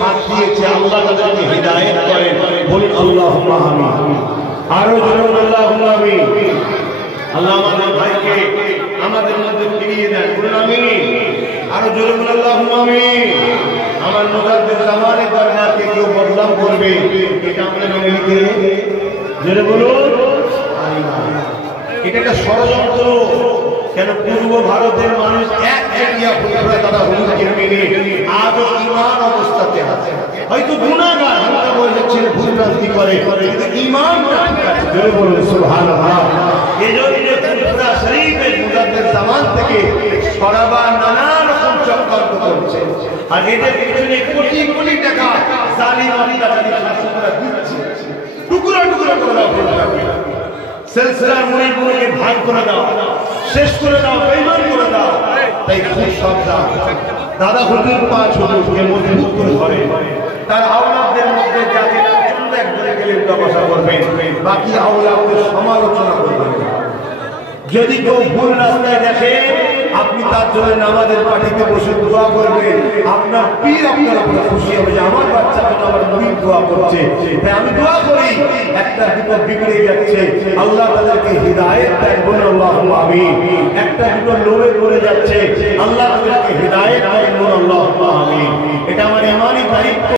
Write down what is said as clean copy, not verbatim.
সাথ দিয়েছে, আল্লাহ তাদেরকে হিদায়াত করেন। বলুন আল্লাহুম্মা আমিন। আরো বলুন আল্লাহুম্মা আমিন। আল্লাহ আমাদের ভাইকে আমাদের মধ্যে ফিরিয়ে দেন। বলুন আমিন। আরো জোরে বলুন আল্লাহুম্মা আমিন। আমার মুজাদ্দিদ জামানের দরবারকে কেউ বদনাম করবে, এটা আমরা মেনে নিতে, জোরে বলুন, এটা একটা ষড়যন্ত্র। কেন পূর্ব ভারতের মানুষ এক একিয়া পুত্রে তারা হুজুরকে মেনে আজও ঈমান অবস্থাতে আছে। হয়তো গুনাহগার হালকা বলেছেন, ভুল ভ্রান্তি করে, কিন্তু ঈমানটা ঠিক আছে। জোরে বলুন সুবহানাল্লাহ। এজন্য পুরা শরীফের মুজাদ্দিদ জামান থেকে সরাবার নানা রকম চক্রান্ত করছে, আর এদের পিছনে কোটি কোটি টাকা জালিম অত্যাচারী শাসকরা দিচ্ছে। টুকরা টুকরা করে দাও, সিলসিলার মুরিদগুলোকে ভাগ করে দাও, শেষ করে দাও, বেঈমান করে দাও। তাই খুব সাবধান। দাদা হুজুর পাঁচ হুজুরকে মজবুত করে ধরে, তার আওলাদদের মধ্যে যাকে পছন্দ একজনে গেলে উঠাবসা করবেন, বাকি আওলাদদের সমালোচনা করবেন। যদি কেউ ভুল রাস্তায় দেখে, আপনি তার জন্য নামাজের পার্টিতে বসে দোয়া করবেন। আপনার পীর আপনার উপরে খুশি হবে যে আমার বাচ্চা তো আমার পীর দোয়া করছে। তাই আমি দোয়া করি, একটা দুটো বিগড়ে যাচ্ছে, আল্লাহ তাদেরকে হিদায়াত দেন। বলুন আল্লাহুম্মা আমিন। একটা দুটো লোভে পড়ে যাচ্ছে, আল্লাহ তাদেরকে হিদায়াত দেন। বলুন আল্লাহুম্মা আমিন। এটা আমার ইমানি দায়িত্ব।